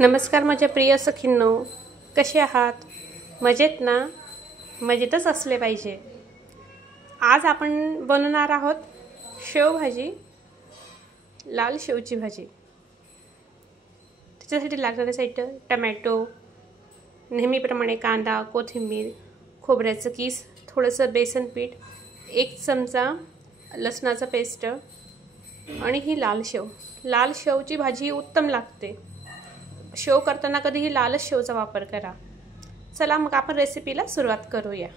नमस्कार माझ्या प्रिय सखींनो, कसे आहात? मजेत ना? मजेतच असले पाहिजे। आज आपण बनवणार आहोत शेवभाजी, लाल शेवची भाजी। त्याच्यासाठी लागणारे साहित्य: टोमॅटो, नेहमीप्रमाणे कांदा, कोथिंबीर, खोबऱ्याचं कीस, थोडंसं बेसन पीठ, 1 चमचा लसणाचा पेस्ट आणि ही लाल शेव। लाल शेवची भाजी उत्तम लागते। शेव करताना कधीही लालच शेवचा वापर करा। चला मग आपण रेसिपीला सुरुवात करूया।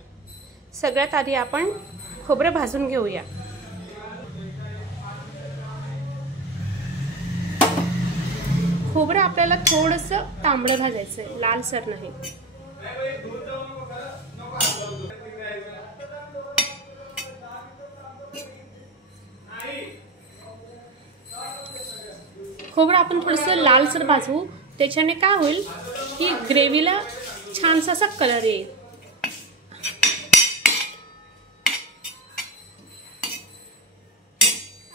सगळ्यात आधी आपण खोबरं भाजून घेऊया। खोबरं आपल्याला थोडंसं तांबडं भाजायचं आहे, लालसर नाही। खोबरं आपण थोडंसं लालसर भाजू, त्याच्याने काय होईल की ग्रेव्हीला छानसा असा कलर येईल।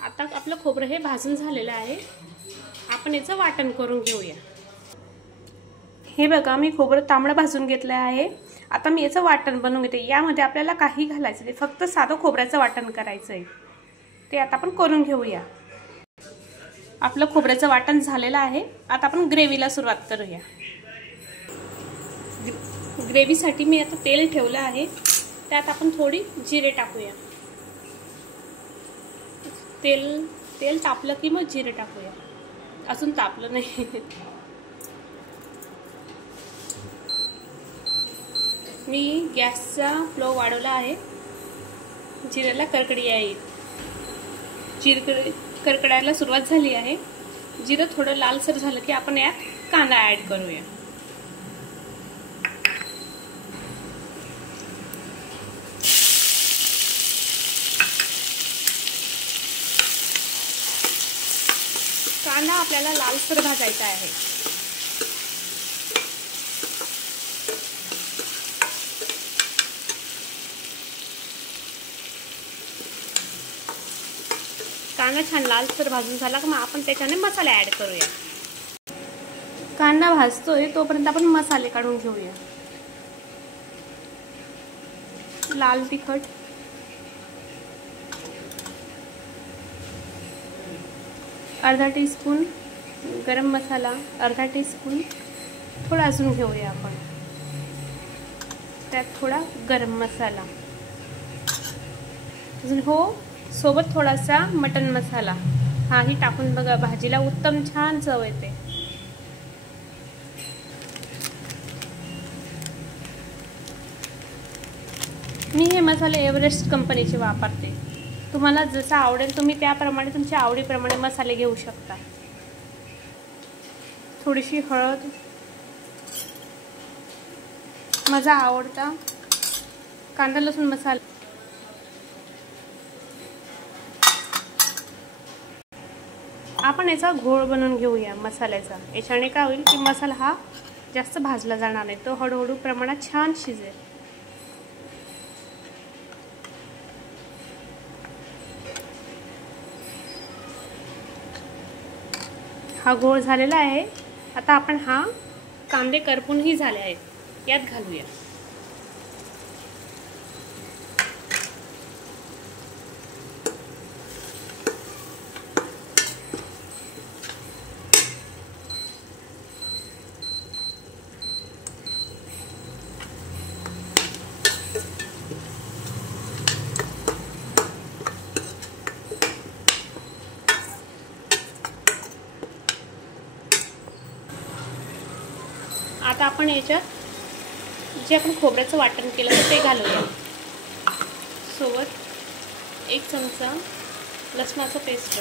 आता आपलं खोबरं हे भाजून झालेलं आहे। आपण याचं वाटण करून घेऊया। हे बघा, मी खोबरं तांबडं भाजून घेतलं आहे। आता मी याचं वाटण बनवून घेते। यामध्ये आपल्याला काही घालायचं नाही, फक्त साधं खोबऱ्याचं वाटण करायचं आहे। ते आता आपण करून घेऊया। आपलं खोबऱ्याचं वाटण झालेलं आहे। आता आपण ग्रेव्हीला सुरुवात करूया। ग्रेव्हीसाठी मी आता तेल ठेवलं आहे, त्यात आपण थोडी जिरे टाकूया। तेल तापलं की मग जिरे टाकूया। अजून तापलं नाही। मी गॅसचा फ्लो वाढवला आहे, जिऱ्याला कडकडी येईल। कडकडायला सुरुवात झाली आहे। जिरं थोडं लालसर झालं की आपण यात कांदा ऍड करूया। कांदा आपल्याला लालसर भाजायचा आहे। कांदा छान लालसर भाजून झाला की मग आपण त्याच्याने मसाले ऍड करूया। कांदा भाजतोय तोपर्यंत आपण मसाले काढून घेऊया। लाल तिखट, अर्धा टीस्पून गरम मसाला, अर्धा टीस्पून थोडा अजून घेऊया आपण, त्यात थोडा गरम मसाला अजून सोबत थोडासा मटन मसाला हाही टाकून बघा, भाजीला उत्तम छान चव येते। मी हे मसाले एव्हरेस्ट कंपनीचे वापरते। तुम्हाला जसं आवडेल तुम्ही त्याप्रमाणे तुमच्या आवडीप्रमाणे मसाले घेऊ शकता। थोडीशी हळद, माझा आवडता कांदा लसूण मसाला, आपण याचा घोळ बनवून घेऊया मसाल्याचा। याच्याने काय होईल की मसाला हा जास्त भाजला जाणार नाही, तो हळूहळू प्रमाणात छान शिजेल। हा घोळ झालेला आहे। आता आपण कांदे करपूनही झाले आहेत, यात घालूया। आता आपण याच्यात जे आपण खोबऱ्याचं वाटण केलं ते घालूया। सोबत 1 चमचा लसणाचं पेस्ट,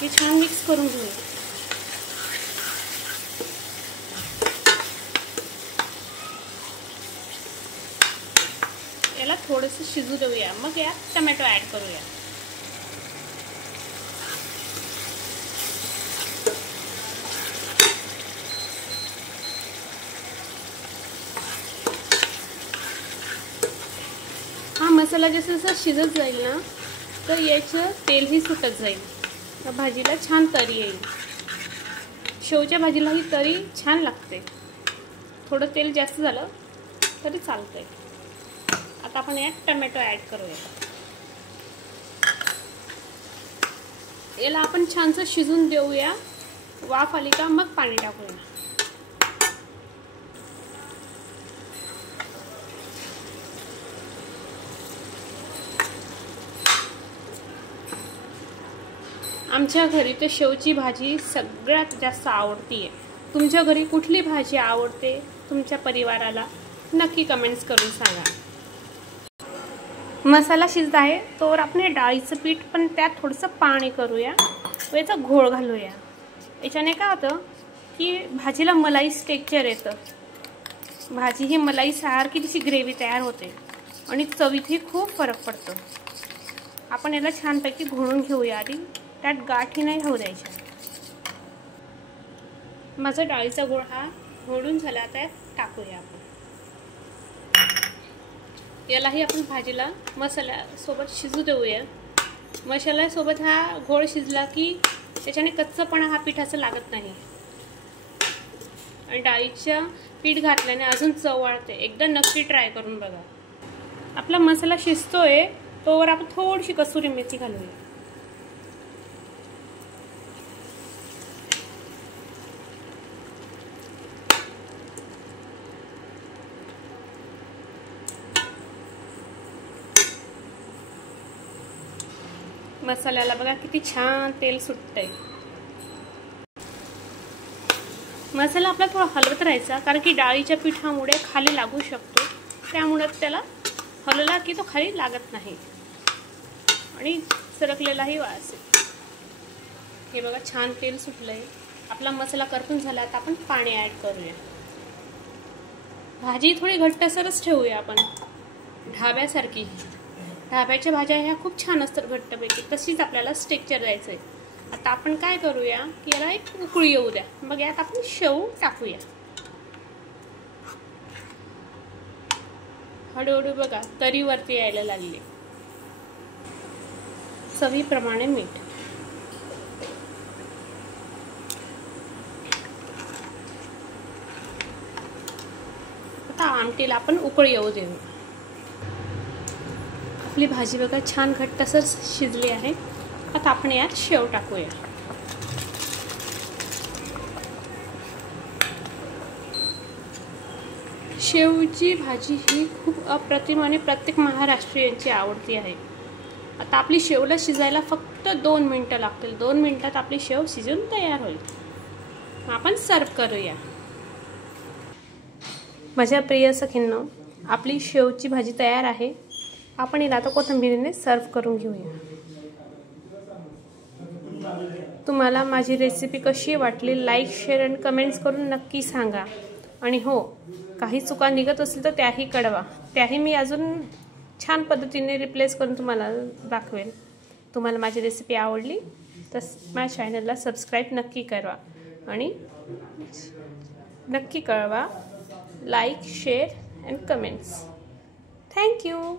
हे छान मिक्स करून घेऊया। याला थोडंसं शिजू देऊया, मग यात टोमॅटो ऍड करूया। मसाला जसं जसं शिजत जाईल ना, तर याचं तेलही सुटत जाईल, भाजीला छान तरी येईल। शेवच्या भाजीला ही तरी छान लागते. थोडं तेल जास्त झालं तरी चालतंय. आता आपण यात टमॅटो ॲड करूया. याला आपण छानसं शिजून देऊया. वाफ आली का मग पाणी टाकूया. आमच्या घरी तर शेवची भाजी सगळ्यात जास्त आवडती. तुमच्या घरी कुठली भाजी आवडते तुमच्या परिवाराला नक्की कमेंट्स करून सांगा. मसाला शिजत आहे तोवर आपण डाळीचं पीठ पण त्यात थोडंसं पाणी करूया व याचा घोळ घालूया. याच्याने काय होतं की भाजीला मलाई टेक्स्चर येतं. भाजी ही मलाई सारखी तिची ग्रेव्ही तयार होते आणि चवीतही खूप फरक पडतो. आपण याला छानपैकी घोळून घेऊया. आधी त्यात गाठी नाही होऊ द्यायच्या. माझा डाळीचा गोळ हा घोळून झाला. त्यात टाकूया आपण. यालाही आपण भाजीला मसाल्यासोबत शिजू देऊया. मसाल्यासोबत हा घोळ शिजला की त्याच्याने कच्चापणा हा पिठाचा लागत नाही आणि डाळीच्या पीठ घातल्याने अजून चव वाढते. एकदा नक्की ट्राय करून बघा. आपला मसाला शिजतोय तोवर आपण थोडीशी कसुरी मेथी घालूया. मसाल्याला बघा किती छान तेल सुटतंय. मसाला आपला थोडा हलवत राहायचा कारण की डाळीच्या पिठामुळे खाली लागू शकतो. त्यामुळे त्याला हलवला की तो खाली लागत नाही आणि सरकलेलाही वास येतो. हे बघा छान तेल सुटलंय. आपला मसाला करपून झाला. आता आपण पाणी ॲड करूया. भाजी थोडी घट्टसरच ठेवूया आपण, ढाब्यासारखी. ढाब्याच्या भाज्या ह्या खूप छान असतात घट्टपैकी. तशीच आपल्याला टेक्स्चर द्यायचं आहे. आता आपण काय करूया की याला एक उकळी येऊ द्या. मग यात आपण शेव टाकूया. हळूहळू बघा तरी वरती यायला लागले. चवीप्रमाणे मीठ. आता आमटीला आपण उकळी येऊ देऊ. आपली भाजी बघा छान घट्टसर शिजली आहे. आता आपण यात शेव टाकूया. शेवची भाजी ही खूप अप्रतिम आणि प्रत्येक महाराष्ट्रीयांची आवडती आहे. आता आपली शेवला शिजायला फक्त 2 मिनिटं लागतील. 2 मिनिटात आपली शेव शिजून तयार होईल. आपण सर्व करूया. माझ्या प्रिय सखींनो, आपली शेवची भाजी तयार आहे. आपण हिला आता कोथिंबीरीने सर्व करून घेऊया. तुम्हाला माझी रेसिपी कशी वाटली लाईक, शेअर आणि कमेंट्स करून नक्की सांगा. आणि हो, काही चुका निघत असतील तर त्याही कळवा. त्याही मी अजून छान पद्धतीने रिप्लेस करून तुम्हाला दाखवेल. तुम्हाला माझी रेसिपी आवडली तर माझ्या चॅनलला सबस्क्राईब नक्की करा आणि नक्की कळवा. Like, share and comments. Thank you.